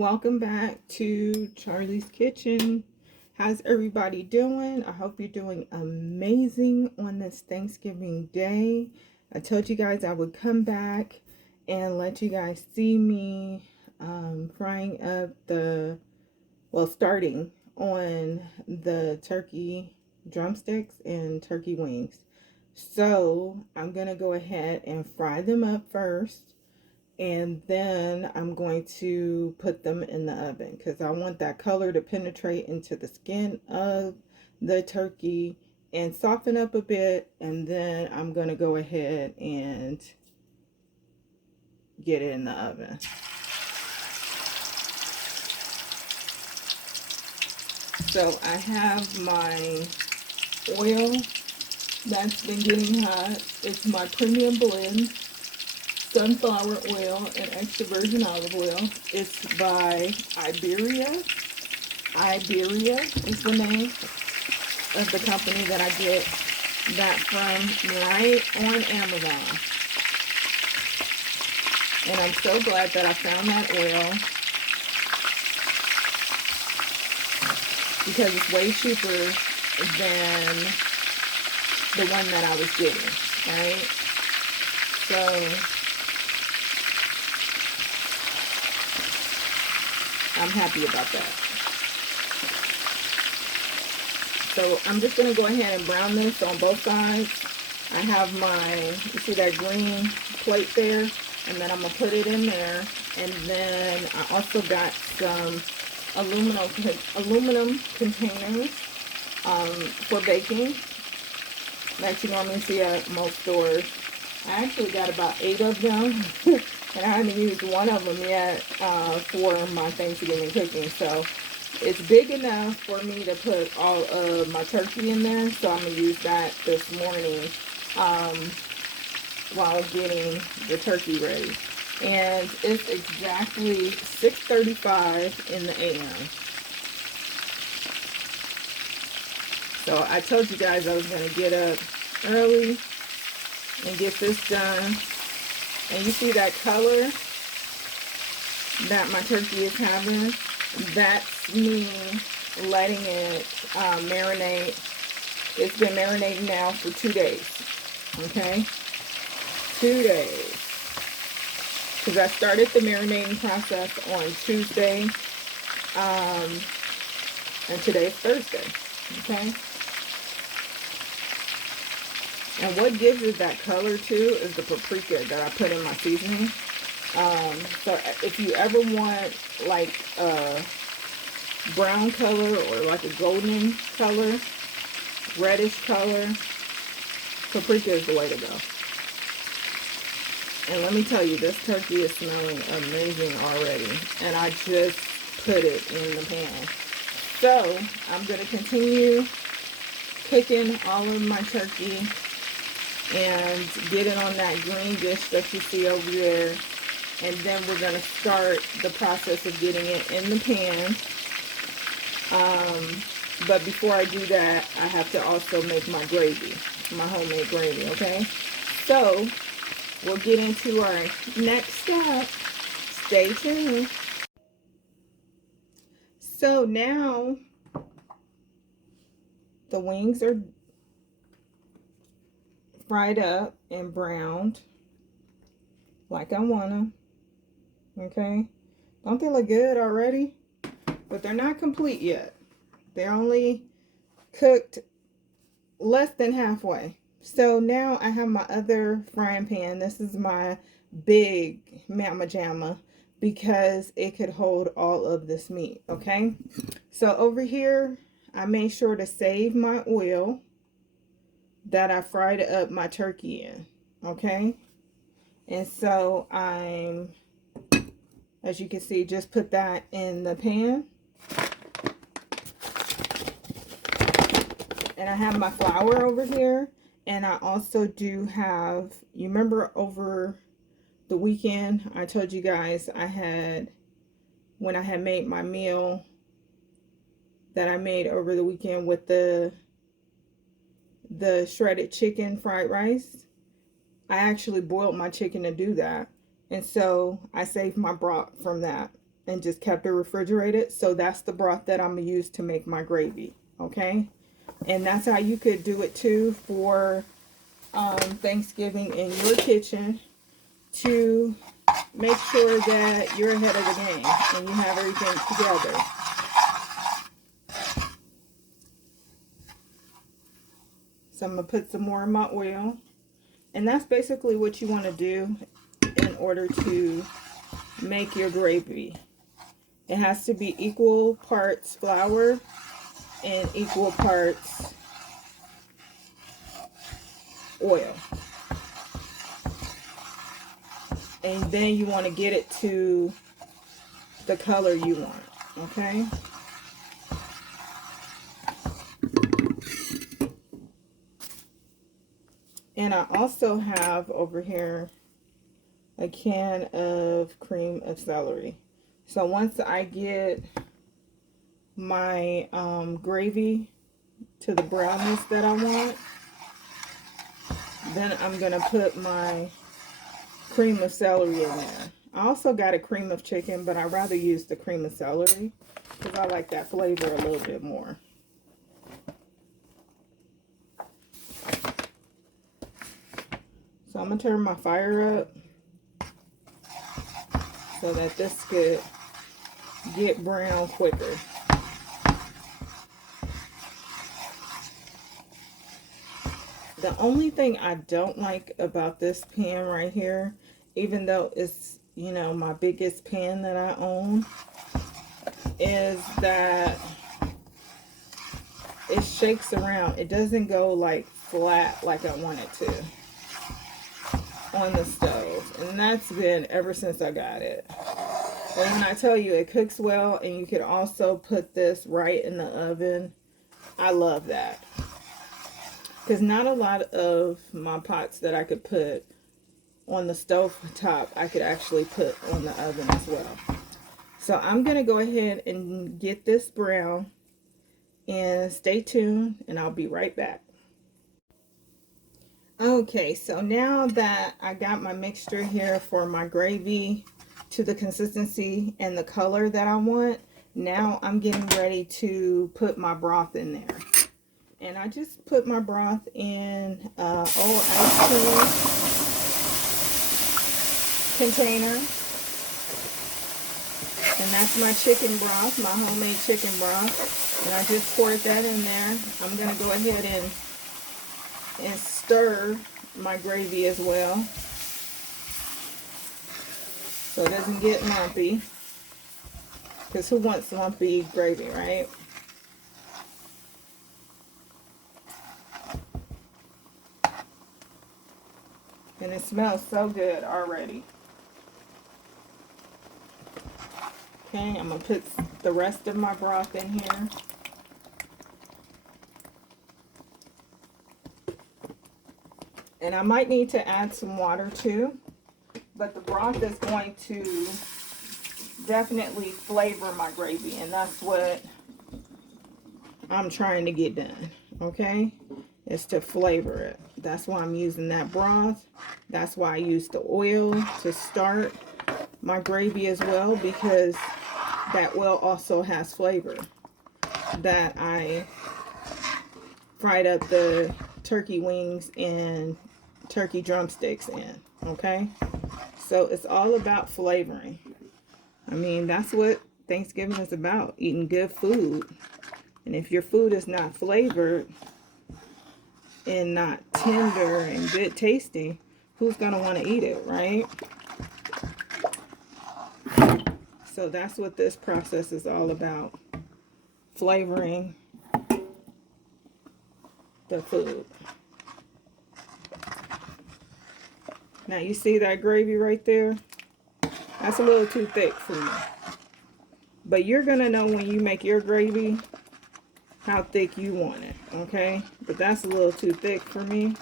Welcome back to Charlie's Kitchen. How's everybody doing? I hope you're doing amazing on this Thanksgiving Day. I told you guys I would come back and let you guys see me frying up starting on the turkey drumsticks and turkey wings. So I'm going to go ahead and fry them up first, and then I'm going to put them in the oven because I want that color to penetrate into the skin of the turkey and soften up a bit. And then I'm going to go ahead and get it in the oven. So I have my oil that's been getting hot. It's my premium blend sunflower oil and extra virgin olive oil. It's by Iberia. Iberia is the name of the company that I get that from, right on Amazon. And I'm so glad that I found that oil because it's way cheaper than the one that I was getting, right? So I'm happy about that. So I'm just going to go ahead and brown this on both sides. I have you see that green plate there? And then I'm going to put it in there. And then I also got some aluminum containers for baking that you normally see at most stores. I actually got about 8 of them. And I haven't used one of them yet for my Thanksgiving cooking. So it's big enough for me to put all of my turkey in there. So I'm going to use that this morning while getting the turkey ready. And it's exactly 6:35 in the a.m. So I told you guys I was going to get up early and get this done. And you see that color that my turkey is having? That's me letting it marinate. It's been marinating now for 2 days. Okay? 2 days. Because I started the marinating process on Tuesday. And today's Thursday. Okay? And what gives it that color too is the paprika that I put in my seasoning. So if you ever want like a brown color or like a golden color, reddish color, paprika is the way to go. And let me tell you, this turkey is smelling amazing already. And I just put it in the pan. So I'm going to continue cooking all of my turkey and get it on that green dish that you see over there. And then we're going to start the process of getting it in the pan. But before I do that, I have to also make my gravy, my homemade gravy, okay? So we'll get into our next step. Stay tuned. So now the wings are fried up and browned like I want them. Okay, don't they look good already? But they're not complete yet. They're only cooked less than halfway. So now I have my other frying pan. This is my big Mama Jamma because it could hold all of this meat. Okay, so over here I made sure to save my oil that I fried up my turkey in. Okay, and so I'm, as you can see, just put that in the pan. And I have my flour over here. And I also do have, you remember over the weekend, I told you guys when I had made my meal that I made over the weekend with the shredded chicken fried rice. I actually boiled my chicken to do that. And so I saved my broth from that. and just kept it refrigerated. So that's the broth that I'm going to use to make my gravy. Okay. And that's how you could do it too for Thanksgiving in your kitchen, to make sure that you're ahead of the game and you have everything together. So I'm going to put some more in my oil. And that's basically what you want to do in order to make your gravy. It has to be equal parts flour and equal parts oil. And then you want to get it to the color you want, okay? And I also have over here a can of cream of celery. So once I get my gravy to the brownness that I want, then I'm going to put my cream of celery in there. I also got a cream of chicken, but I'd rather use the cream of celery because I like that flavor a little bit more. So I'm going to turn my fire up so that this could get brown quicker. The only thing I don't like about this pan right here, even though it's, you know, my biggest pan that I own, is that it shakes around. It doesn't go like flat like I want it to on the stove. And that's been ever since I got it. And when I tell you it cooks well, and you could also put this right in the oven, I love that. Because not a lot of my pots that I could put on the stove top, I could actually put on the oven as well. So I'm going to go ahead and get this brown, and stay tuned, and I'll be right back. Okay, so now that I got my mixture here for my gravy to the consistency and the color that I want, now I'm getting ready to put my broth in there. And I just put my broth in old ice cream container. And that's my chicken broth, my homemade chicken broth. And I just poured that in there. I'm going to go ahead and stir my gravy as well, so it doesn't get lumpy. Because who wants lumpy gravy, right? And it smells so good already. Okay, I'm going to put the rest of my broth in here. And I might need to add some water too. But the broth is going to definitely flavor my gravy. And that's what I'm trying to get done. Okay? Is to flavor it. That's why I'm using that broth. That's why I use the oil to start my gravy as well, because that oil also has flavor that I fried up the turkey wings and turkey drumsticks in. Okay, so it's all about flavoring. I mean, that's what Thanksgiving is about, eating good food. And if your food is not flavored and not tender and good tasting, who's gonna want to eat it, right? So that's what this process is all about, flavoring the food. Now you see that gravy right there? That's a little too thick for me. But you're gonna know when you make your gravy how thick you want it, okay? But that's a little too thick for me.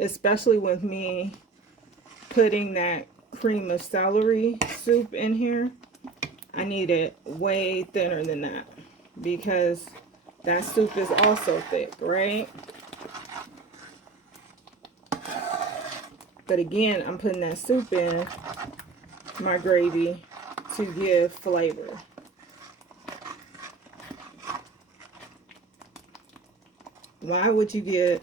Especially with me putting that cream of celery soup in here. I need it way thinner than that, because that soup is also thick, right? But again, I'm putting that soup in my gravy to give flavor. Why would you get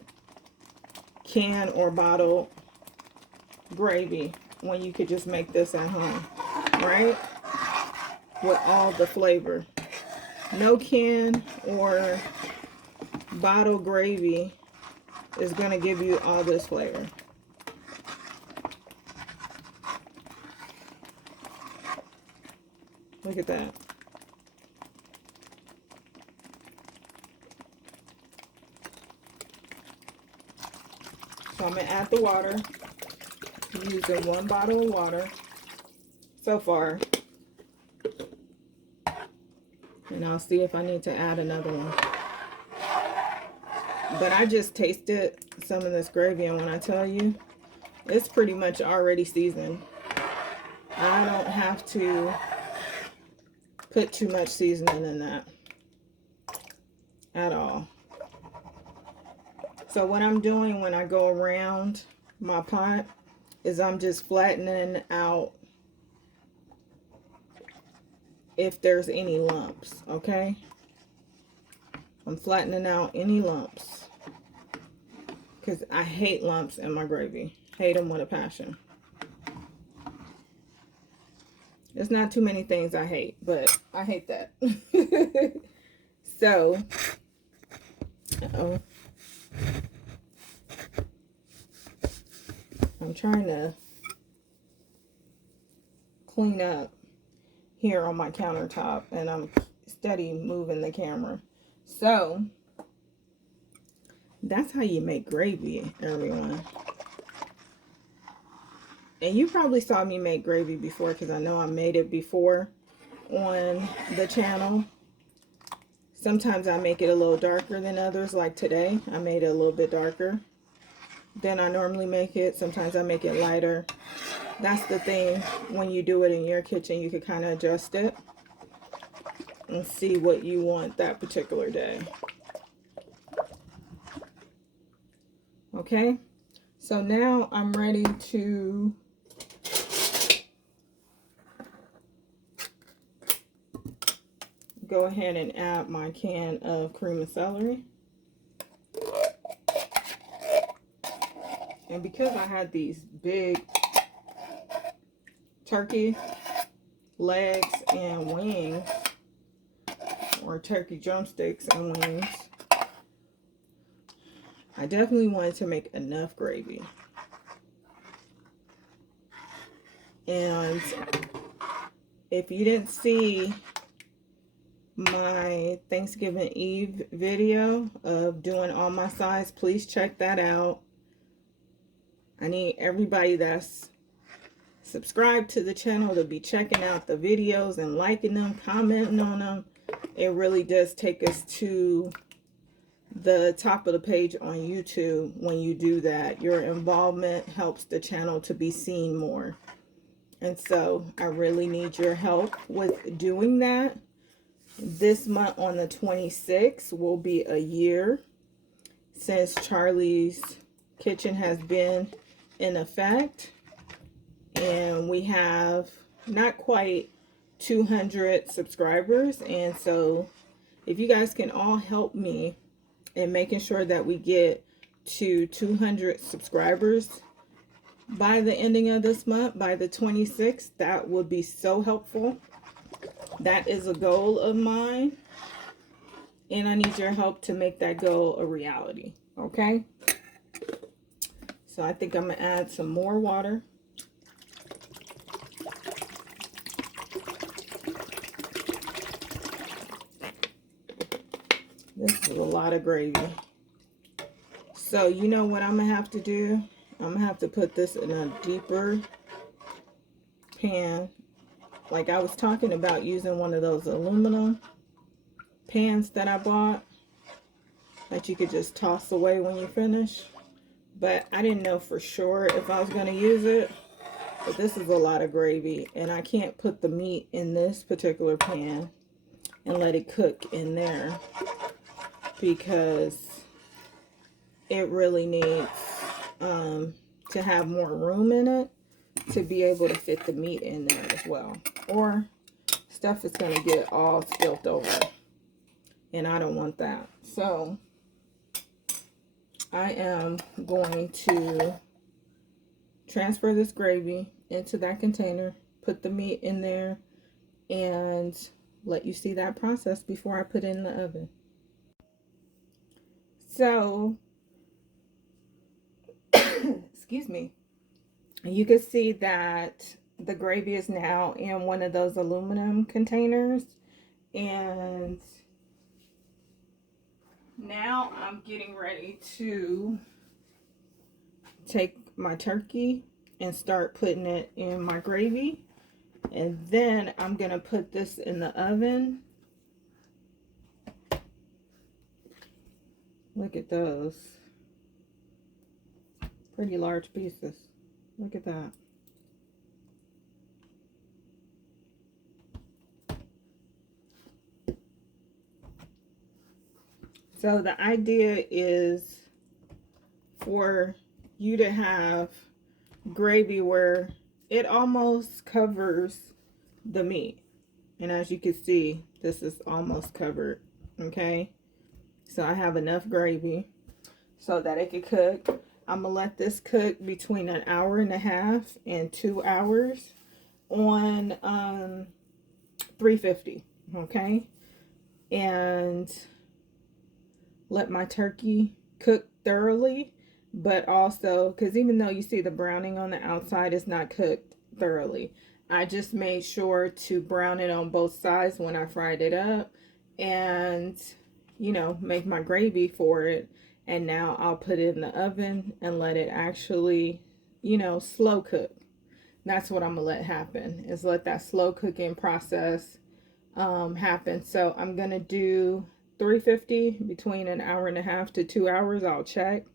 canned or bottled gravy when you could just make this at home, right? With all the flavor. No can or bottled gravy is going to give you all this flavor. Look at that. So I'm going to add the water. I'm using 1 bottle of water so far. And I'll see if I need to add another one. But I just tasted some of this gravy, and when I tell you, it's pretty much already seasoned. I don't have to put too much seasoning in that at all. So what I'm doing when I go around my pot is I'm just flattening out if there's any lumps, okay? I'm flattening out any lumps because I hate lumps in my gravy. Hate them with a passion. There's not too many things I hate, but I hate that. So, uh-oh. I'm trying to clean up here on my countertop, and I'm steady moving the camera. So, that's how you make gravy, everyone. And you probably saw me make gravy before, because I know I made it before on the channel. Sometimes I make it a little darker than others, like today. I made it a little bit darker than I normally make it. Sometimes I make it lighter. That's the thing, when you do it in your kitchen, you can kind of adjust it and see what you want that particular day. Okay, so now I'm ready to go ahead and add my can of cream of celery. And because I had these big turkey legs and wings, or turkey drumsticks and wings, I definitely wanted to make enough gravy. And if you didn't see my Thanksgiving Eve video of doing all my sides, please check that out. I need everybody that's subscribed to the channel to be checking out the videos and liking them, commenting on them. It really does take us to the top of the page on YouTube when you do that. Your involvement helps the channel to be seen more. And so I really need your help with doing that. This month on the 26th will be a year since Charlie's Kitchen has been in effect. And we have not quite 200 subscribers. And so if you guys can all help me in making sure that we get to 200 subscribers by the ending of this month, by the 26th, that would be so helpful. That is a goal of mine, and I need your help to make that goal a reality, okay? So I think I'm going to add some more water. This is a lot of gravy. So you know what I'm going to have to do? I'm going to have to put this in a deeper pan. Like I was talking about using one of those aluminum pans that I bought that you could just toss away when you finish. But I didn't know for sure if I was going to use it. But this is a lot of gravy, and I can't put the meat in this particular pan and let it cook in there because it really needs to have more room in it to be able to fit the meat in there as well. Or stuff is going to get all spilt over. And I don't want that. So I am going to transfer this gravy into that container, put the meat in there, and let you see that process before I put it in the oven. So, excuse me, you can see that the gravy is now in one of those aluminum containers, and now I'm getting ready to take my turkey and start putting it in my gravy. And then I'm going to put this in the oven. Look at those. Pretty large pieces. Look at that. So the idea is for you to have gravy where it almost covers the meat. And as you can see, this is almost covered. Okay. So I have enough gravy so that it can cook. I'm going to let this cook between 1.5 hours and 2 hours on 350. Okay. And let my turkey cook thoroughly. But also, because even though you see the browning on the outside is not cooked thoroughly, I just made sure to brown it on both sides when I fried it up, and you know, make my gravy for it. And now I'll put it in the oven and let it actually, you know, slow cook. That's what I'm gonna let happen, is let that slow cooking process happen. So I'm gonna do 350 between 1.5 hours to 2 hours. I'll check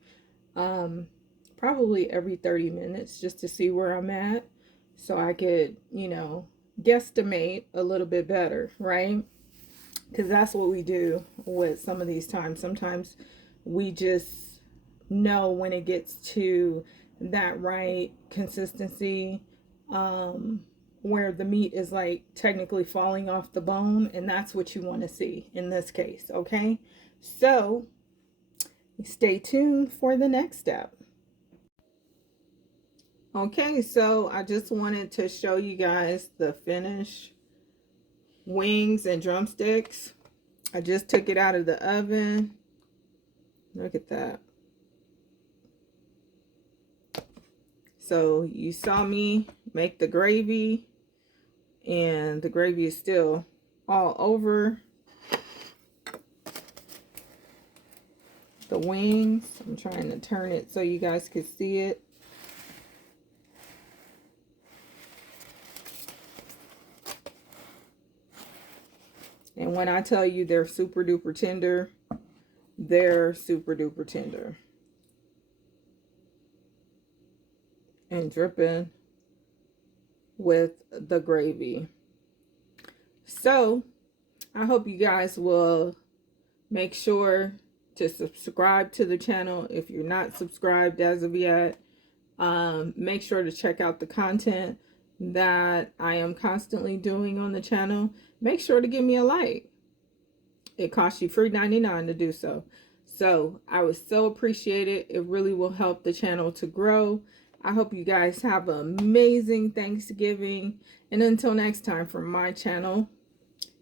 probably every 30 minutes just to see where I'm at, so I could, you know, guesstimate a little bit better, right? Because that's what we do with some of these times. Sometimes we just know when it gets to that right consistency, where the meat is like technically falling off the bone, and that's what you want to see in this case. Okay, so stay tuned for the next step. Okay, so I just wanted to show you guys the finished wings and drumsticks. I just took it out of the oven. Look at that. So you saw me make the gravy, and the gravy is still all over the wings. I'm trying to turn it so you guys can see it. And when I tell you they're super duper tender, they're super duper tender. And dripping with the gravy. So I hope you guys will make sure to subscribe to the channel if you're not subscribed as of yet. Make sure to check out the content that I am constantly doing on the channel. Make sure to give me a like. It costs you $3.99 to do so. So I would so appreciate it. It really will help the channel to grow. I hope you guys have an amazing Thanksgiving. And until next time, from my channel,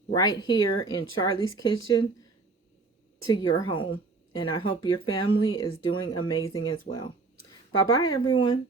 right here in Charlie's Kitchen, to your home. And I hope your family is doing amazing as well. Bye-bye, everyone.